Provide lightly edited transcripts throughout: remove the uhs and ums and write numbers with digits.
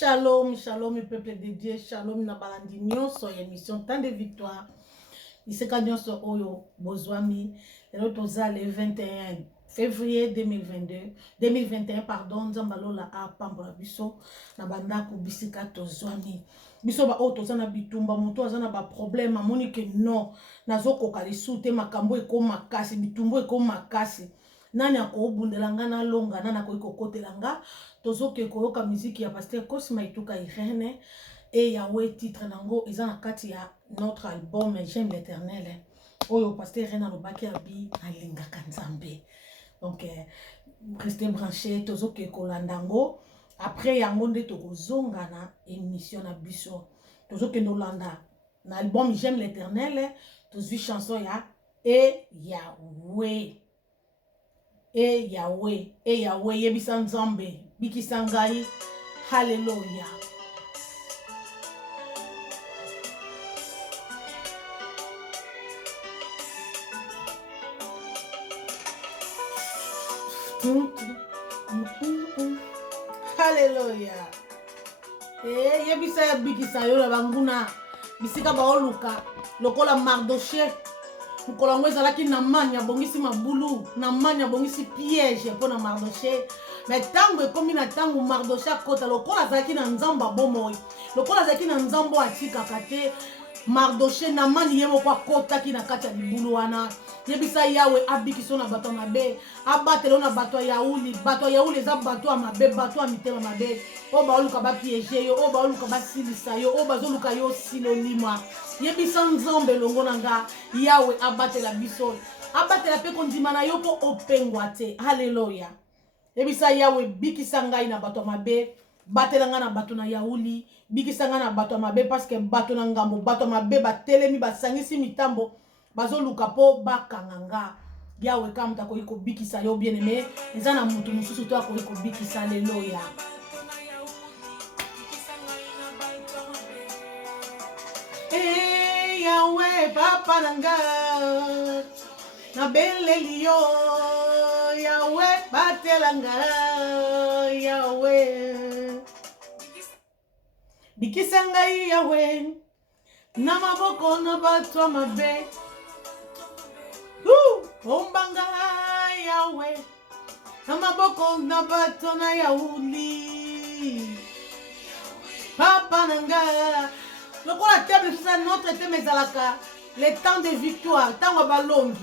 Shalom, shalom, peuple de Dieu, shalom, na balandi nyonso ya émission Temps de Victoire. Iseka nyonso oyo bozwami, lelo toza le 21 février 2021 pardon, nzambalola a pambola biso na bandako bisika tozwami. Biso ba oyo toza na bitumba, moto aza na ba problème, amoni ke non, nazokoka lisusu te makambo ekoma makasi, bitumbu ekoma makasi. Nani akobundela nga na longa, nani akoikokotela nga. Tozoke koyoka muziki ya Pasteur Cosma Ituka Irene et Yahweh titre nango eza na kati ya notre album J'aime l'Éternel. Oyo Pasteur Irene alobaki abi alingaka Nzambe. Donc restez branchés, tozoke kolandango. Après yango nde tokozonga na émission na biso. Tozoke ndolanda na album J'aime l'Éternel, tozwi chanson ya et Yahweh. Et Yahweh, yebisa Nzambe, bikisa ngai, hallelujah. Hallelujah. Yebisa bikisa yo la banguna, bisika baoluka, lokola Mardoché. Mukolango ezalaki na manya bongisi mabulu, na manya bongisi piège pour na Mardoché. Mais tango ekomi na tango Mardoché akota lokola azalaki na nzamba bomoi. Lokola azalaki na nzambo atikaka te, Mardoché na mani ye moko akotaki na kati ya libulu wana. Yebisa Yawe abikiso na bato mabe, abatelo na bato ya Yauli, bato ya Yauli eza bato ya mabe, bato ya mitema mabe. O baoluka ba piège yo, o baoluka ba silisa yo, o bazoluka yo sinonima. Yebisa Nzambe longo nanga, Yawe abatela biso, abatela pe kondima na yo po opengwa te. Hallelujah. Yebisa Yawe bikisa ngai na bato mabe, batela nga na bato na Yauli, bikisa nga na bato mabe parce que bato na ngambo, bato mabe batelemi basangisi mitambo, bazoluka po bakanganga. Yawe kama takoyiko bikisa yo bien aimé, eza na mutu mususu to akoyiko bikisa hallelujah. Yahweh papa nanga na beleli yo, Yahweh batelanga, Yahweh bikisa ngai Yahweh na maboko na bato mabe, ombanga Yahweh na maboko na bato na Yauli, papa nanga. Lokola table ça notre thème ezalaka le temps de victoire, tango balongi.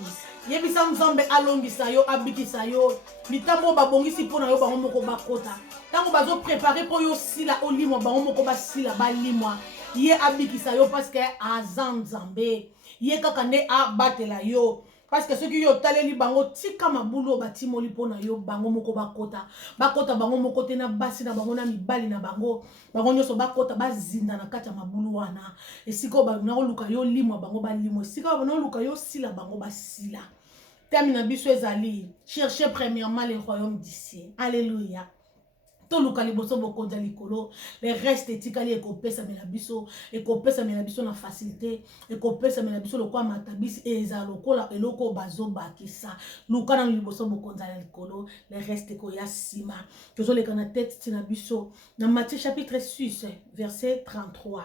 Yebisa Nzambe alongisa yo, abikisa yo. Mitambo babongisi pona yo bango moko bakota. Tango bazo préparer pour yo sila olimwa bango moko basila balimwa. Ye abikisa yo parce que azan Nzambe. Ye kaka ne abatela yo. Parce que ceux qui yo taleli bango tika mabulo batimoli pona yo bango moko bakota. Bakota bango moko te na basi na bango na mibali na bango. Bango nyoso bakota bazinda na kati ya mabulu wana. Esiko ba na luka yo limwa bango ba limwa. Esiko ba na luka yo sila bango ba sila. Termina biso ezali. Cherchez premièrement le royaume d'ici. Alléluia. Toluka liboso bokonza likolo, le reste etikali ekopesa melabiso na facilité, ekopesa melabiso lokwa matabisi eza lokola eloko bazo bakisa. Luka na liboso bokonza likolo, le reste ko ya sima. Tozoleka na texte na biso na Matthieu chapitre 6 verset 33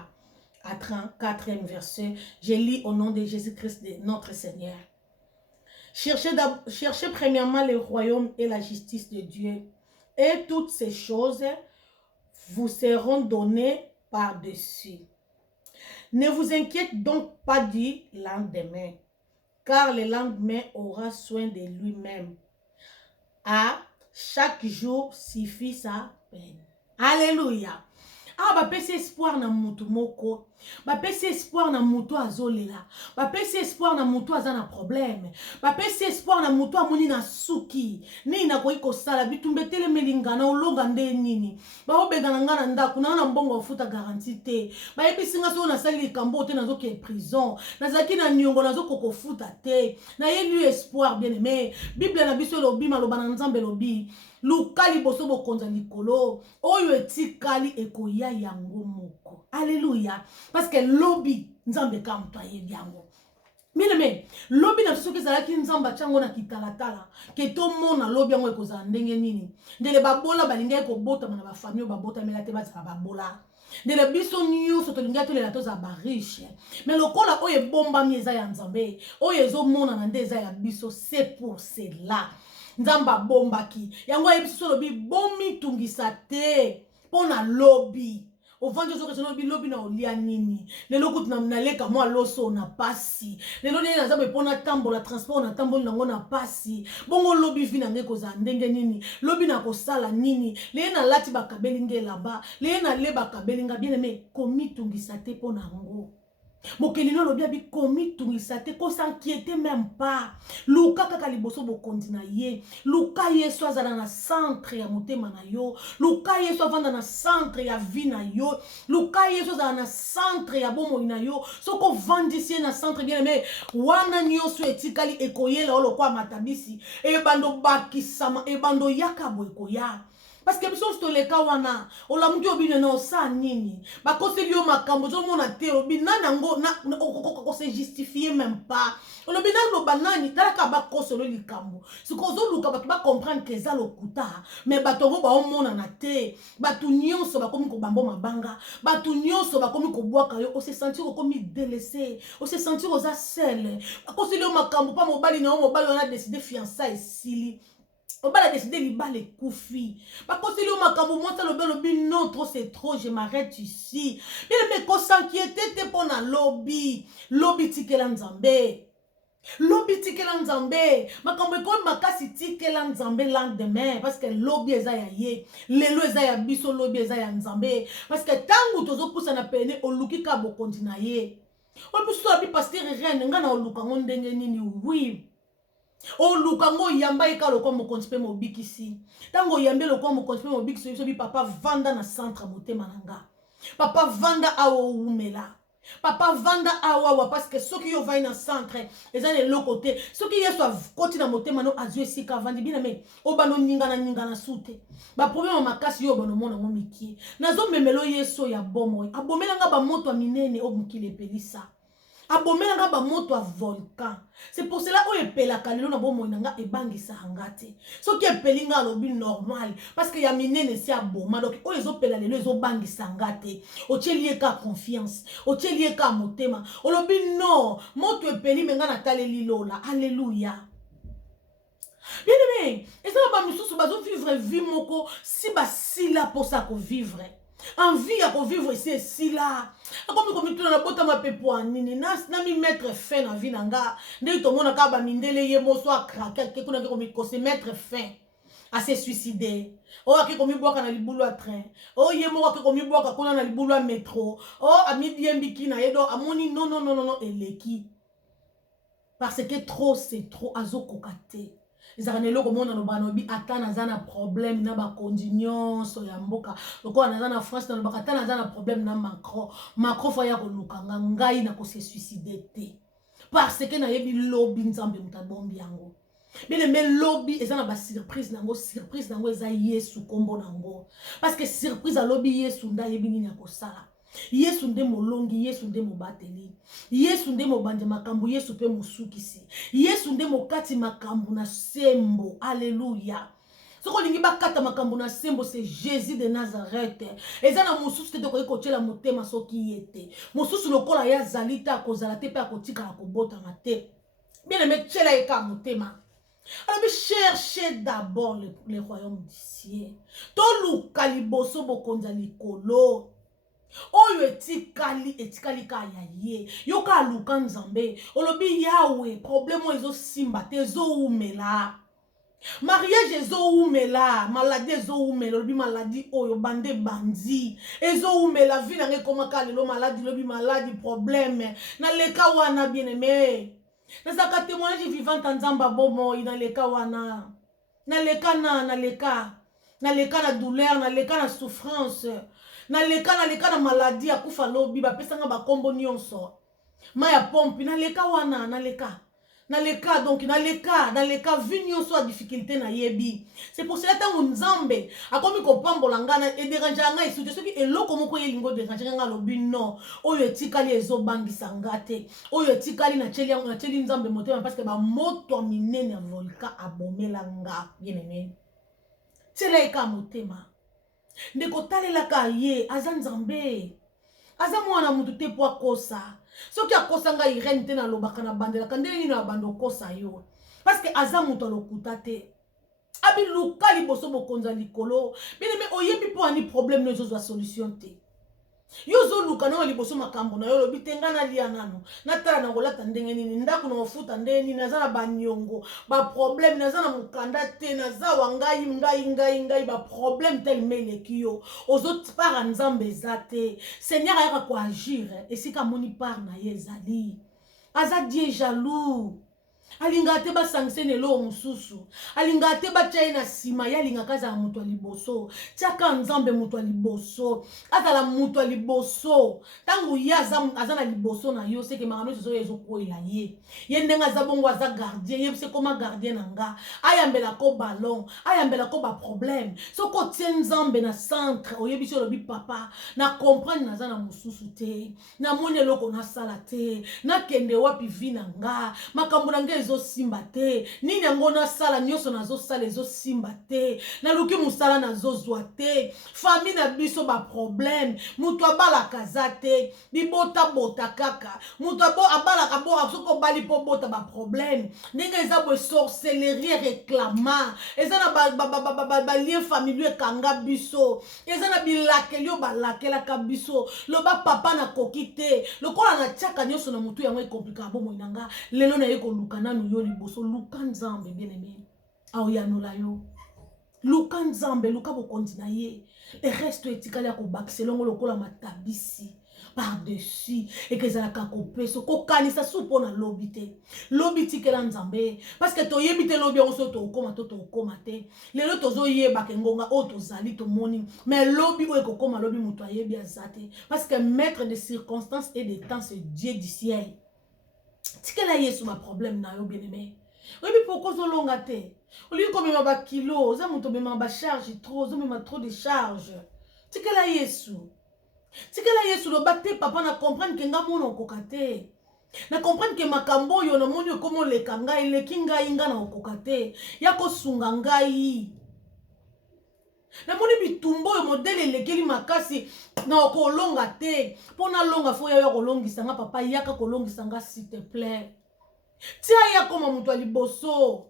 à 34e verset. Je lis au nom de Jésus-Christ de notre Seigneur. Cherchez premièrement le royaume et la justice de Dieu. Et toutes ces choses vous seront données par-dessus. Ne vous inquiétez donc pas du lendemain, car le lendemain aura soin de lui-même. À chaque jour suffit sa peine. Alléluia. Ah, bapesi espoir na mutu moko. Bapesi espoir na mutu azolela. Bapesi espoir na mutu aza na problème. Bapesi espoir na mutu amoni na suki. Ni na koiko sala bitumbe tele melingana olonga nde nini. Ba obegana ngana ndaku na mbongo ofuta garantie te. Ba episi nga so na sali likambo te nazo ke prison. Nazaki na nyongo nazo kokofuta te. Na yeli espoir bien aimé. Bible na biso lobi maloba na Nzambe lobi. Lukali boso bokonza likolo. Oyo etikali ekoya yango moko. Alléluia. Parce que lobby Nzambe kamto ayebi yango. Bien-aimé, lobi na soki ezalaki nzamba tiango na kitalatala ke tomona lobi yango ekozala ndenge nini ndele babola balingaki kobotama na bafamille oyo babotamela te bazala babola ndele biso nyonso tolingaki tolela tozala bariche mais lokola oyo ebombami eza ya nzambe oyo ezomonana nde eza ya biso c'est pour cela nzambe abombaki yango ayebi biso lobi bomitungisa te mpo na lobi ovandi ozokesa lobi lobi na olia nini lelo kutu naleka mwa loso na pasi lelo ndenge naza boye mpo natambola transport natamboli nango na pasi bongo lobi vi nange kozala ndenge nini lobi na kosala nini leye nalati bakabeli nge elamba leye nale bakabeli nga bien aime komitungisa te mpo nango mokeli no lobi abi komitungisa te kosankiete même pas luka kaka liboso bokondi na ye luka yesu azala na centre ya motema na yo luka yesu avanda na centre ya vie na yo luka yesu azala na centre ya bomoi na yo soki ovandisi ye na centre bien aime wana nyonso etikali ekoyela oyo lokwa matabisi ebando bakisama ebando yaka bo ekoya parce que biso toleka wana olamuki obino na osa nini bakoseli yo makambo ozomona te obi nani yango kose justifier même pas olobi nani loba nani talaka bakosolo likambo siko ozoluka bato bacomprendre ke eza lokuta mais bato yango baomonana te bato nyonso bakomi kobambo mabanga bato nyonso bakomi kobwaka yo ose sentir okomi délaissé ose sentir oza sele bakoseli yo makambo pa mobali na yo mobali wana décide fiança esili obala décidé libala ekufi bakoseli yo makambo mwasi lobi non trop c'est trop je m'arrête ici bien mais kosankiete te mpo na lobi lobi tikela nzambe lobi tikela nzambe makambo ekomi makasi tikela nzambe lendemain parce que lobi eza ya ye lelo eza ya biso lobi eza ya nzambe parce que ntango tozopusana pene oluki ka bokondi na ye oyo biso abi pasteur reine nga na oluka ngo ndenge nini oui oluka ngo yamba eka lokwa mokonzi mpe mobikisi ntango oyambi lokwa mokonzi mpe mobikisi biso bi papa vanda na centre motema na nga papa vanda awa owumela papa vanda awawa parce que soki yo vai na centre eza na eloko te soki yesu akoti na motema no azwi esika avandi bina me obano ningana su te baproblème makasi yo banomona ngo mikie nazomemelo yesu ya bomoi abomelanga bamoto ya minene oyo mokili epelisa abomelanga bamoto ya volcan c'est pour cela oyo epelaka lelo na bomoi na nga ebangisaka nga te soki epeli nga alobi normal parce que ya minene si aboma donc oyo ezopela lelo ezobangisa nga te otieli ye ka confiance otieli ye ka motema olobi non moto epeli me nga nataleli lola alleluya bien aimé eza na bamisusu bazovivre vie moko si basila mposa kovivre envie ya kovivre esi esila akomi komituna na botama mpe po anini nami mettre fin na vie na nga ndenge tomonaka bamindele ye moso akrake akekunaki komikose mettre fin ase suicide oyo ake komibwaka na libulu ya train oyo ye moko ake komibwaka kuna na libulu ya metro oyo amidiembiki na ye do amoni non eleki parce que trop c'est trop azokoka te ezaka na eloko mona lobaka nobi ata naza na problème na bakondi nyonso ya mboka lokola naza na France na lobaka ata naza na problème na Macron fa ya koluka nga ngai na kose suicide te parce que nayebi lobi nzambe moto abombi yango bien mais lobi eza na basurprise nango surprise nango eza yesu kombo nango parce que surprise alobi yesu nda yebi nini ya kosala yesu nde molongi yesu nde mobateli yesu nde mobandi makambo yesu pe mosukisi yesu nde mokati makambo na sembo alleluya soko lingi bakata makambo na sembo c'est Jésus de Nazareth eza na mosusu te tokoki kotiela motema soki ye te mosusu lokola ya zali te akozala te mpe akotikala kobotama te bien aimé tiela ye ka motema alors cherchez d'abord le royaume du ciel toluka liboso bokonza likolo oyo etikali ka ya ye yoka aluka nzambe olobi yawe problème oyo ezosimba te ezoumela mariage ezoumela maladie ezoumela olobi maladie oyo bande bandi ezoumela vi nange ekomaka lelo maladi lobi maladi problème naleka wana bien aimé nazaka témoignage vivante ya nzambe bomoi naleka wana naleka na douleur naleka na souffrance naleka na maladie akufa lobi bapesanga bakombo nyonso ma ya pompi naleka wana Dans les cas, donc, dans les cas, vigno soit difficulté na yebi. C'est pour cela que Nzambe, a comme ko pambolanga et dérangeanga et soute, ce qui est lo comme ko yelingo dérangeanga lobi non. Oyo etikali ezobangi sangate. Oyo etikali na cheli Nzambe motema parce que ba moto minene volcan abomelanga. Bien aimé. Tela eka motema. Ndeko talela ka ye aza Nzambe. Aza mwana mutu te po akosa. Soki akosa nga irene te na lobaka na bandela kandeli nino na bando kosa yo. Parce que aza mutu alokuta te. Abi luka liboso bokonza likolo. Bine me oyebi po ani problème no zozwa solution te. Yozo luka na liboso makambo na yo lobi tenga na lia nano. Na tala na kolata ndenge nini ndako na ofuta ndenge nini naza na banyongo. Ba problème naza na mukanda te naza wa ngai ba problème tel meleki yo. Ozo para Nzambe zate. Seigneur ayaka ko agir esika moni par na ye ezali. Aza Dieu jaloux. Alinga te ba sanctionne lo mususu. Alinga te ba tchaye na sima ya linga kaza mutu liboso. Tiaka Nzambe mutu liboso. Azala mutu liboso. Tangu ya azana liboso na yo seke makambo so yezo koila ye. Ye ndenga za bongo aza gardien, ye se koma gardien nanga. Ayambela ko ballon, ayambela ko ba problème. Soko tien Nzambe na centre, oyebiso lobi papa, na comprendre na zana mususu te. Na mone loko na sala te. Na kende wapi vina nga. Makambo nanga ezo simba te. Nini yango na sala nyoso na zo sala ezo simba te. Na luki musala na zo zwa te. Famille na biso ba problème. Mutu abala kazate. Bibota bota kaka. Mutu abala kabora soko bali po bota ba problème. Ninga eza bo sorcellerie réclama. Eza na ba lien familier kanga biso. Eza na bilakelio ba lakela ka biso. Loba papa na kokite. Lokola na tiaka nyoso na mutu yango e compliqué bomo inanga. Lelo na yeko lukana no yo liboso luka Nzambe bien aimé. Aoyanola yo. Luka Nzambe luka bokonzi na ye. Et reste etikali ya ko bakselongo lokola matabisi. Par-dessus et que ça ka kopeso ko kanisa supo na lobité lobiti ke la Nzambe parce que to yebite lobi on so to koma to koma te lelo tozo yeba ke ngonga o to zali to moni mais lobi o ko koma lobi muto yebi azate parce que maître des circonstances et des temps c'est Dieu du ciel tikela yesu ma problème na yo bien aimé oyebi pourquoi zo longa te oli ko mema ba kilo za muto mema ba charge trop zo mema trop de charge tikela yesu tikela yesu lo bate papa na comprendre que nga mona okokate na comprendre que makambo yo na moni komo leka ngai leki ngai nga na okokate ya ko sunga ngai na moni bitumbo yo modele lekeli makasi na okolonga te pona longa fo ya kolongisa nga papa yaka kolongisa nga s'il te plaît tia ya koma mutu liboso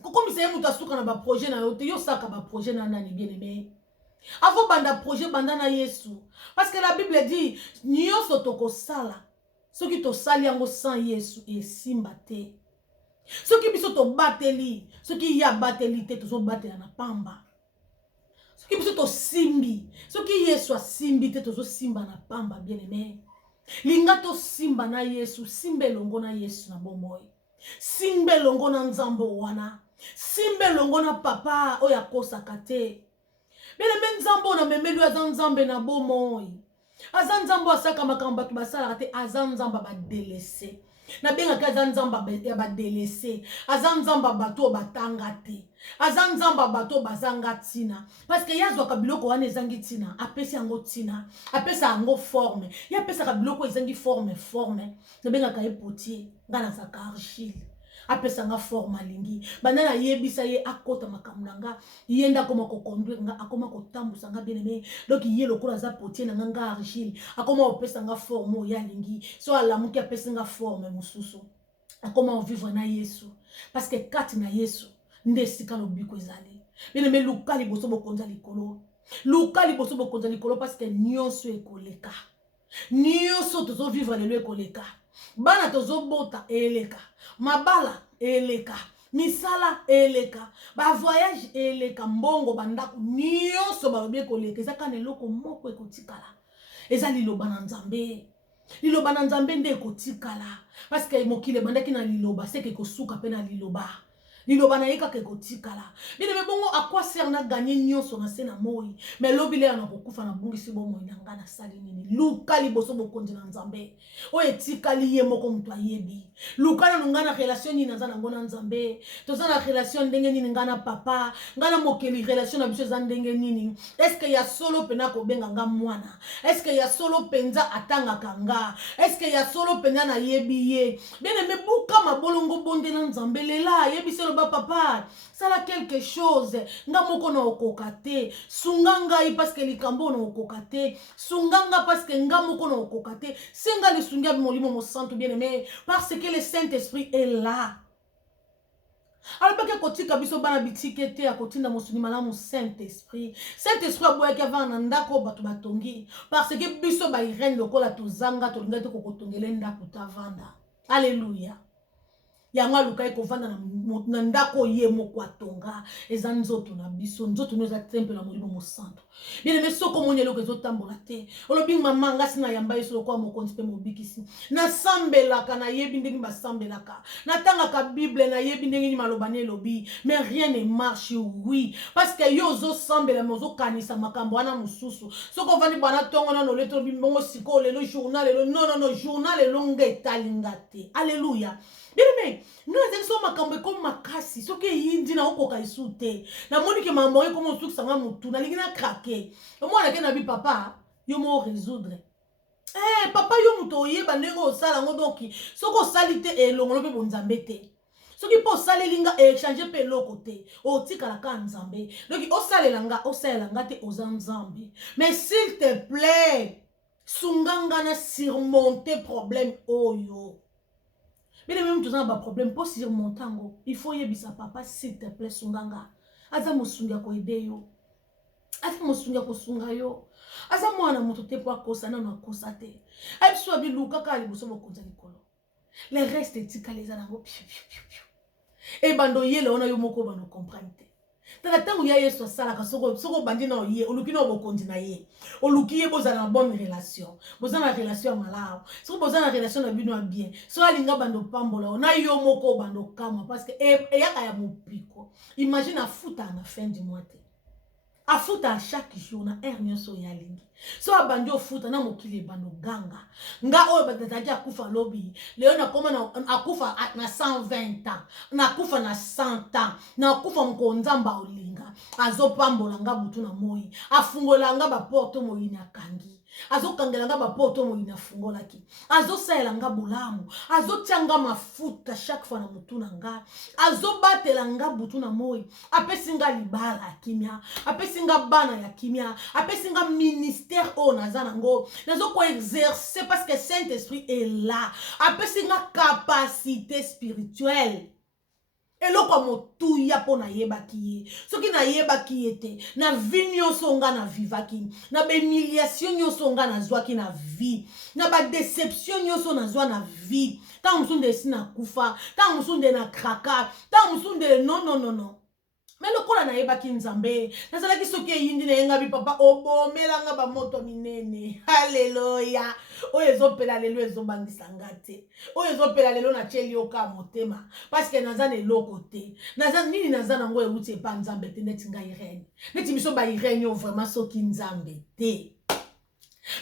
kokomisa ye mutu asuka na ba projet na yo te yo saka ba projet na nani bien aimé. Avant banda projet banda na Yesu. Parce que la Bible dit nyoso toko sala. Soki to sali yango sans Yesu et simba te. Soki biso to bateli, soki ya bateli te to so batela na pamba. Soki biso to simbi, soki Yesu a simbi te to so simba na pamba bien aimé. Linga to simba na Yesu, simbe longo na Yesu na bomoy. Simbe longo na Nzambo wana. Simbe longo na papa oya kosa kate. Bele men Nzambo na memelu azan Nzambe na bomoy. Azan Nzambo asaka makambo batu basala te azan Nzamba ba délaissé. Na benga ka azan Nzamba ba délaissé. Azan Nzamba bato batanga te. Azan Nzamba bato bazanga tina. Parce que yazwa ka biloko wana ezangi tina, apesi yango tina, apesa yango forme. Ya pesa ka biloko ezangi forme. Na benga ka epotier, ngana za argile. Apesa nga forme alingi banana yebisa ye akota makamnanga yenda koma ko conduire nga akoma ko tambusa nga bien aimé donc ye lokola za potier na nga argile akoma opesa nga forme ya lingi so alamuki apesa nga forme mususu akoma vivre na Yesu parce que kati na Yesu nde sika lobiko ezali bien aimé luka liboso bokonza likolo parce que nyonso ekoleka nyonso tozo vivre lelo ekoleka bana tozo bota eleka mabala eleka misala eleka ba voyage eleka mbongo bandako nyonso ba bie koleka ezaka na eloko moko ekotikala eza liloba na Nzambe nde ekotikala parce que mokile bandaki na liloba seke kosuka pe na liloba liloba na yeka ke kotikala bine me bongo à quoi sert na gagner nyonso na se na moi mais lobile na kokufa na bungisi bo moi na ngana sali nini luka liboso bokonzi na nzambe o etikali ye moko mutu ayebi luka na ngana relation ni naza na ngona nzambe toza na relation ndenge nini ngana papa ngana mokeli relation na biso za ndenge nini est-ce que ya solo pena ko benga nga mwana est-ce que ya solo penza atanga kanga est-ce que ya solo pena na yebi ye bine me buka mabolongo bonde na nzambe lela yebi selo ba papa sala quelque chose nga moko na okokate sunganga i parce que likambo na okokate sunganga parce que nga moko na okokate singa li sunga molimo mo santo bien aimé parce que le Saint-Esprit est là. Alors pas que kotika biso bana bitikete ya kotinda mosuni malamu Saint-Esprit aboya ki avant ndako bato batongi parce que biso ba irene lokola tozanga tolinga to kokotongela ndako tavanda. Alléluia. Yango aluka ekovanda na ndako ye moko atonga eza nzoto na biso nzoto no eza temple na molimo mosanto bien aimé soko moni eloko ezotambola te olobi mama ngasi na yamba yesu lokola mokonzi mpe mobikisi nasambelaka nayebi ndenge basambelaka natangaka bible nayebi ndenge nini maloba ne elobi mais rien ne marche oui parce que yo ozosambela mais ozokanisa makambo wana mosusu soko ovandi bwana ntongo nano oleti olobi mbongo sikoyo lelo journal lelo non journal lelo nga etalinga te. Alléluia. Bien aimé, nous avons makambo comme makasi, ce qui est indi na okoka isute. Na moni ke mambo comme on truc sanga mutu, na lingina craquer. Moi na ke na bi papa, yo mo résoudre. Papa yo muto yeba ndeko sala ngo donc, soko salite e longolo pe bonzambe te. Ce qui peut saler linga et changer pe lokote. O tika la ka nzambe. Donc o sale langa te ozanzambe. Mais s'il te plaît, sunganga na surmonter problème oyo. Mais même tous un problème pour surmonter ngo. Il faut yebisa papa s'il te plaît sunganga. Aza musunga ko ideyo. Aza musunga ko sunga yo. Aza mwana moto te po akosa na kosa te. Ai biso bi luka ka liboso bokonza likolo. Les restes tika les anango. Et bando ye le ona yo moko bando comprendre. Tala tangu ya Yesu sala ka soko bandi na ye oluki na bokondi na ye. Oluki ye bozana bonne relation. Bozana relation malamu. Soko bozana relation na bino bien. So alinga bando pambola ona yo moko bando kama parce que yaka ya mopiko. Imagine a futa na fin du mois. A futa chaque jour na nyonso ya lingi. So abandi ofuta na mokili bando ganga. Nga oyo batataji akufa lobi. Leo na koma na akufa na 120 ans. Na akufa na 100 ans. Na akufa mkonzamba olinga. Azo pambola nga butu na moi. Afungola nga ba porto moi na kangi. Azo kangela nga ba porto moi na fungola ki. Azo saela nga bulamu. Azo tianga mafuta chaque fois na mutu na nga. Azo batela nga butu na moi. Apesi nga libala kimia. Apesi nga bana ya kimia. Apesi nga ministère o nazanango. Nazo ko exercer parce que Saint-Esprit est là. Apesi nga capacité spirituelle. Eloko motuya po na yebaki ye. Soki na yebaki ye te. Na vi nyonso nga na vivaki. Na ba humiliation nyonso nga na zwaki na vie. Na ba déception nyonso na zwa na vie. Ta musunde si na kufa. Ta musunde na kraka. Ta musunde non. Mais lokola na yebaki nzambe. Nazalaki soki yindi na yenga bi papa obomela nga ba moto minene. Hallelujah. Oyo ezopela lelo ezobangisa ngate. Oyo ezopela lelo na cheli oka motema parce que nazana eloko te. Nazana nini nazana ngo euti epa nzambe te neti nga irene. Neti biso ba irene yo vraiment soki nzambe te.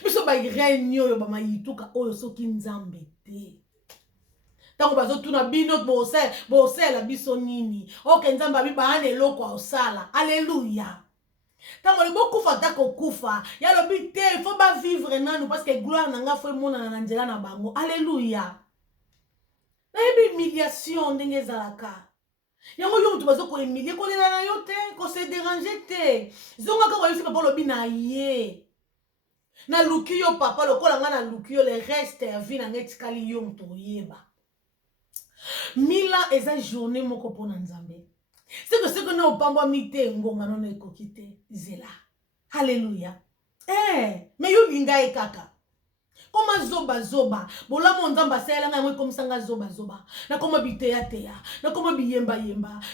Biso ba irene yo ba mayituka oyo soki nzambe te. Tango bazo tuna bino bosela biso nini. Ok nzamba bi baane eloko osala. Alléluia. Tango li bokufa tako kufa. Ya lobi te il faut pas vivre nanu parce que gloire nanga fo mona na nzela na bango. Alléluia. Na yebi humiliation ndenge zalaka. Yango yo mutu bazo ko humilier ko lela na yo te, ko se déranger te. Zonga ka ko yisi papa lobi na ye. Na luki yo papa lokola nga na luki yo le reste ya vie na ngetikali yo mutu yeba. Mila eza journée moko pona nzambe. C'est que na opamba mite ngonga non ekokite zela. Alléluia. Mais yo linga e kaka. Koma zoba. Bola mo nzamba sela nga mwe komsanga zoba. Na koma biteya. Na koma biyemba.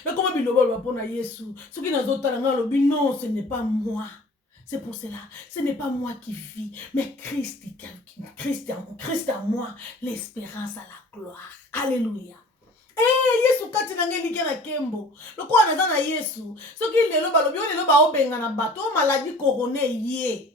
Na koma biloba pona Yesu. Soki nazotala nga lobi non, ce n'est pas moi. C'est pour cela, ce n'est pas moi qui vis, mais Christ en moi, l'espérance à la gloire. Alléluia. Yesu kati na ngeli na kembo. Loko na na Yesu. Soki lelo balobi o lelo ba obenga na bato maladie corona ye.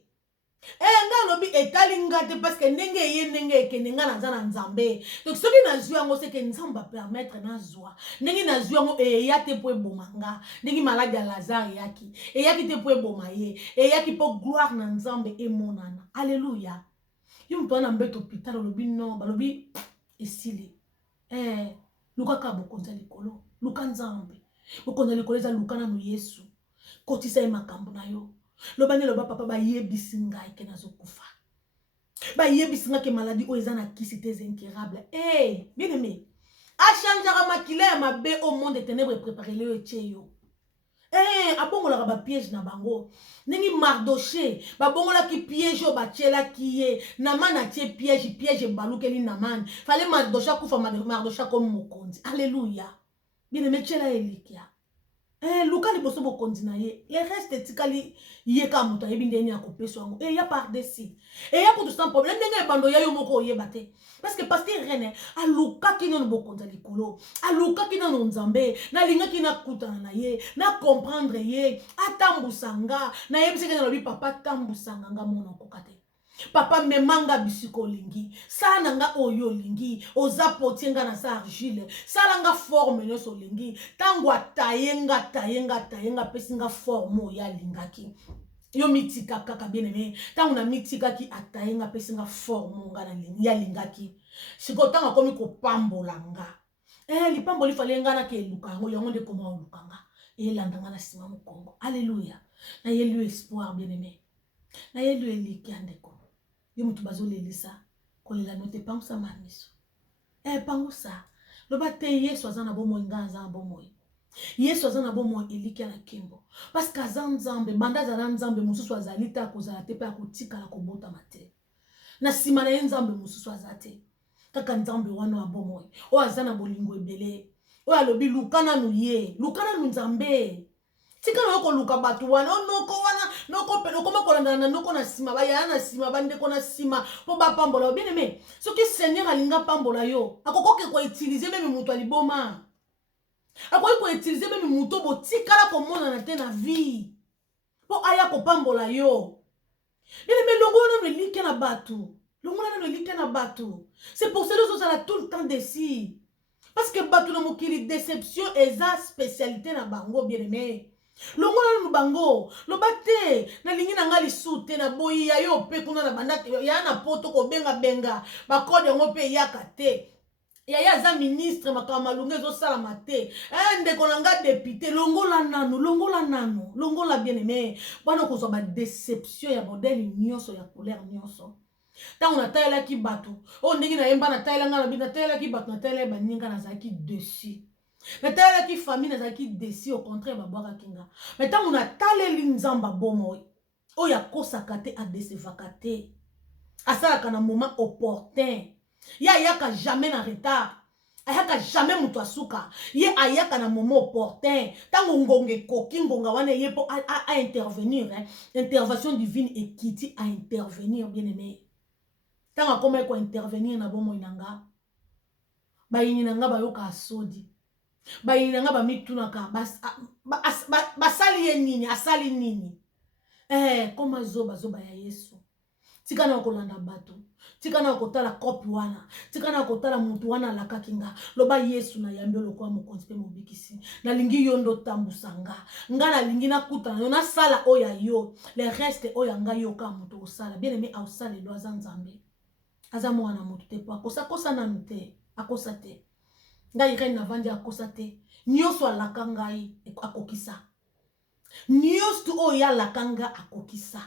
Nga lobi etali ngate parce que ndenge ye ndenge ekende nga na na Nzambe. Donc soki na zwi yango c'est que Nzamba permettre na zwa. Ndenge na zwi yango ya te po ebomanga. Ndenge malade ya Lazare yaki. Yaki te po eboma ye. Yaki po gloire na Nzambe emonana. Alléluia. Yo mto na mbeto hôpital lobi non balobi esili. Luka ka bokonza likolo. Luka Nzambe. Bokonza likolo eza luka na Yesu. Kotisa makambo na yo. Lobane loba papa ba yebisi ngai ke nazokufa. Ba yebisi ngai ke maladie o eza na kisi te incurable. Bien aimé. A changera makila ya mabe au monde des ténèbres et préparer le echeyo. Abongola ba piège na bango. Nengi Mardoché, ba bongola ki piège o ba chela kiye. Naman a tie piège balukeli naman. Fallait Mardoché kufa Mardoché comme mokonzi. Alléluia. Bien aimé chela elikia. Luka liboso bokonzi na ye. Le reste tikali ye ka muta yebi ndeni akopeso yango. Ya par desi. Ya kutu sans problème ndenge bando ya yo moko oyeba te. Parce que pasteur René a luka ki non bokonza likolo. A luka ki non Nzambe. Na linga ki na kutana na ye. Na comprendre ye. Atambusanga. Na yebise ke na lobi papa tambusanga nga mona kokate. Papa memanga bisiko lingi. Sala nga oyo lingi. Oza potienga na sa argile. Sala nga forme nyoso lingi. Tango tayenga pesinga forme ya lingaki. Yo mitika kaka bien aimé. Tango na mitika ki atayenga pesinga forme nga na lingi ya lingaki. Siko tango komi ko pambolanga. Lipamboli fale nga na ke lukango yango de koma lukanga. Landanga na sima mukongo. Alléluia. Na yelu espoir bien aimé. Na yelu eliki andeko. Yo mutu bazo lelisa kolela note pangusa mamiso. Pangusa. Loba te Yesu azana bomo nganza bomo. Yesu azana bomo eliki na kimbo. Parce que Nzambe banda za Nzambe mususu azalita kozala te pe akotika la kobota mate. Na sima na Nzambe mususu azate. Kaka Nzambe wana bomo. O azana bolingo ebele. O alobi lukana nuye. Lukana Nzambe. Tika noko luka batu wana noko wana noko pe noko makolanda na noko na sima ba ya na sima ba ndeko na sima po ba pambola bien aimé soki Seigneur alinga pambola yo akokoke ko utiliser même mutu aliboma akoki ko utiliser même mutu bo tikala ko mona na te na vie po aya ko pambola yo bien aimé longo na melike na batu longo na melike na batu c'est pour cela que ça a tout le temps desi parce que batu na mokili déception eza spécialité na bango bien aimé. Longola lubango lobate na lingi na ngali sute na boyi ya yo pe kuna na bandate ya na poto ko benga bakode ngo pe yakate ya za ministre makama lunga zo sala mate ndeko na nga député longola nanu longola bien aimé bana ko so ba déception ya modèle nyonso ya couleur nyonso tango na taela ki batu o ndingi na yemba na taela nga na bina taela ki batu na taela ba ninga na zaki dessus. Mais tala ki famille na ki déci au contraire babwaka kinga. Mais tant on a taleli Nzamba bomo o ya kosaka te a décevaka te. Asalaka na moment opportun. Ya yaka jamais na retard. Ayaka jamais mutu asuka. Ye ayaka na moment opportun. Tango ngonge koki ngonga wana ye po a intervenir intervention divine et kiti a intervenir bien aimé. Tango koma ko intervenir na bomo inanga. Ba yini nanga ba yoka asodi. Bayinanga ba mitunaka basali ye nini asali nini koma zoba ya Yesu tika na kolanda bato tika na kotala kopi wana tika na kotala mutu wana laka kinga loba Yesu na yambe lokwa mokonzi pe mobikisi na lingi yondo tambusanga nga na lingi na kuta na sala oya yo le reste oya nga yo ka mutu osala bien aimé ausala lo Nzambe aza mwana mutu te po kosa na mute akosa te. Ngai ren na vandi akosa te. Nyoso alaka ngai akokisa. Nyoso oya alakanga akokisa.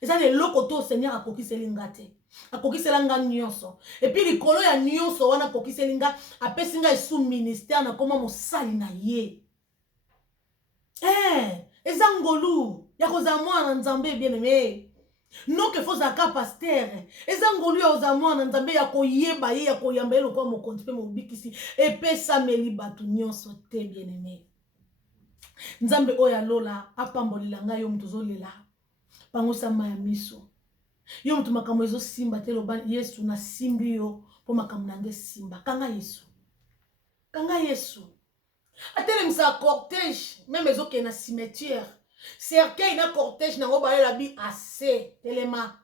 Eza le loko to Seigneur akokiseli nga te. Akokisela nga nyoso. Et puis likolo ya nyoso wana akokiseli nga apesi nga sous ministère na koma mosali na ye. Eza ngolu ya kozala mwana Nzambe bien aimé. Non que faut zaka pasteur eza ngolu ya oza mwana Nzambe ya koyeba ye ya koyamba eloko mokonzi pe mobikisi epesa meli batu nyonso te bien aimé. Nzambe oya lola apambolila nga yo mutu zolela pangosa maya miso yo mutu makambo ezo simba te loba Yesu na simbi yo po makambo nange simba kanga Yesu kanga yesu atelemisa cortège même ezoke na cimetière cercueil na cortège nango balela bi ase telema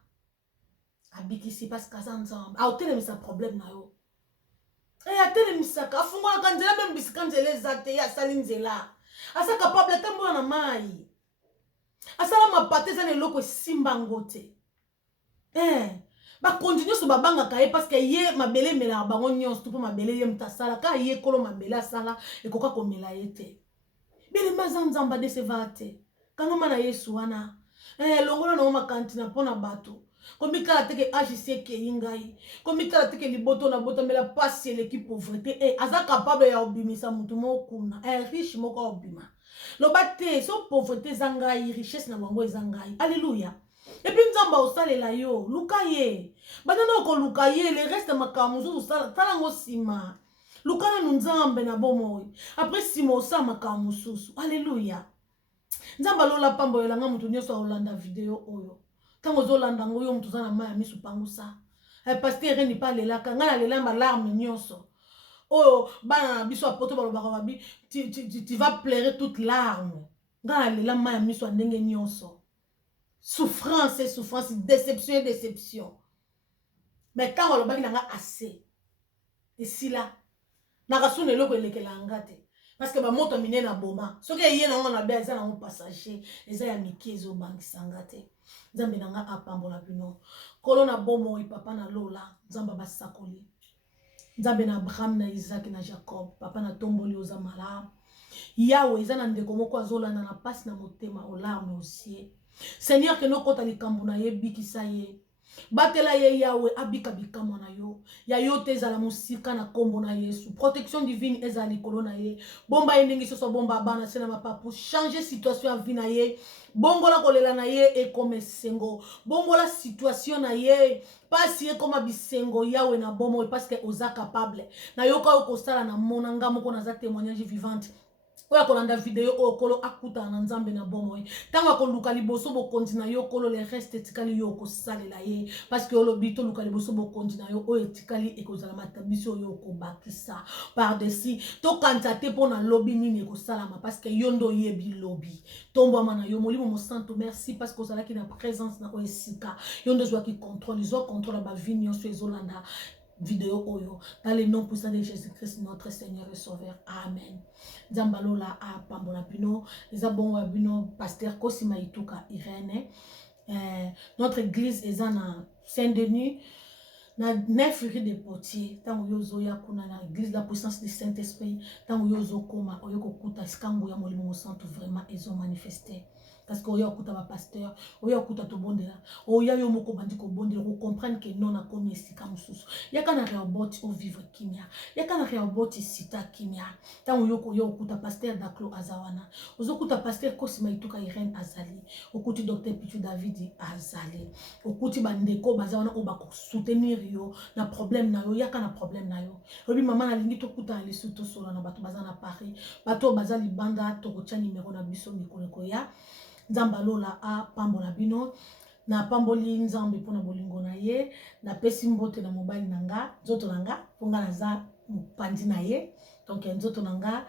abikisi parce que aza nzambe aotelemisa problème na yo atelemisaka afungolaka nzela meme bisika nzela eza te ye asali nzela asa capable atambola na mai asala mapate eza na eloko esimbango te bakonzi nyonso babangaka ye parce que ye mabele emelaka bango nyonso to mpo mabele ye moto asala kaka ye kolo mabele asala ekoka komela ye te belema aza nzambe adeseva te kangama na yesu wana longola nango makantina mpo na bato komitala teke agc ekei ngai komitala teke liboto na botamela pasi eleki pauvreté aza capable ya obimisa motu moko kuna riche moko aobima loba te so pauvreté eza ngai richesse na bango eza ngai alleluya epuis nzambe osalela yo luka ye bandana okoluka ye le reste makambo mosusu tala yango nsima luka nanu nzambe na bomoi apres nsima osala makambo mosusu alleluya nzambe alola pamba yolanga moto nyonso aolanda video oyo ntango ozolanda ngo yo moto oza na mai ya miso pangusa paster reni pa alelaka ngai nalela balarme nyonso oyo bana na biso apoto balobaka babi tu vas pleurer toute larme ngai nalela mai ya miso ya ndenge nyonso souffrance et souffrance déception et déception mais ntango alobaki na nga ase esila nakasuna eloko elekela nga te parce que bamoto minene na boma soki eye nango na be eza nango passager eza ya mike ezobangisa nga te nzambe na nga apambola bino kolo na bomoi papa na lola nzambe basakoli nzambe na abraham na isaac na jacob papa na tomboli oza malamu yawe eza na ndeko moko azolanda na pasi na motema olarme osie seigneur ke nokota likambo na ye bikisa ye batela ye yawe abika bikamwa na yo ya yo te ezala mosika na kombo na yesu protection divine ezala likolo na ye bomba ye ndenge soso bomba bana se na mapapu changer situation ya vie na ye bongola kolela na ye ekoma esengo bongola situation na ye pasi ekoma bisengo yawe na bomo parce que oza capable na yo ka okosala na mona nga moko naza témoignage vivante oya kolanda video oyo kolo akuta na nzambe na bomoi ntango akoluka liboso bokonzi na yo kolo le reste etikali yo okosalela ye parce que olobi toluka liboso bokonzi na yo oyo etikali ekozala matabiso oyo okobakisa par-dessus tokanisa te mpo na lobi nini ekosalama parce que yo nde oyebi lobi tombwama na yo molimo mosanto merci parce que ozalaki na présence na oyo esika yo nde ozwaki contrôle ezwa contrôle ya bavi nyonso ezolanda vidéo oyo dans le nom puissant de Jésus-Christ notre Seigneur et Sauveur amen Zambalola a pambola bino eza bongo ya bino pasteur Kosima Ituka Irene notre église eza na Saint-Denis na 9 rue des Potiers tango yozo ya kuna na église la puissance du Saint-Esprit tango yozo koma oyoko kuta skango ya molimo santo vraiment ezo manifester parce que oya okuta ba pasteur oya okuta to bondela oya yo moko bandi ko bondela ko comprendre que non na komi esika mususu yaka na Rehoboth au vivre kimia yaka na Rehoboth sita kimia tango yoko yo okuta pasteur Daklo Azawana ozokuta pasteur Kosima Ituka Irene azali okuti docteur Pichu David azali okuti bandeko bazawana o bako soutenir yo na problème na yo yaka na problème na yo obi mama na lingi to kuta ali suto solo na bato bazana Paris bato bazali banda to kotia numéro na biso mikoleko ya Zambalola a pambola bino na pamboli nzambe pona bolingo na ye na pesi mbote na mobali nanga nzoto nanga ponga naza mopandi na ye donc nzoto nanga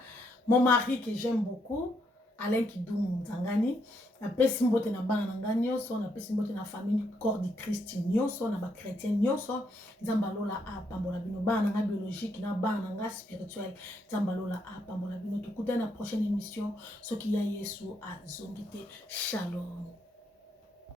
mon mari que j'aime beaucoup Alain Kidumu Nzangani na pesi mbote na bana nanga nyonso na pesi mbote na famille corps du Christ nyonso na ba chrétien nyonso Zambalola a pambola bino bana nanga biologique na bana nanga spirituel Zambalola a pambola bino tukutana na prochaine émission soki ya Yesu a zongite shalom.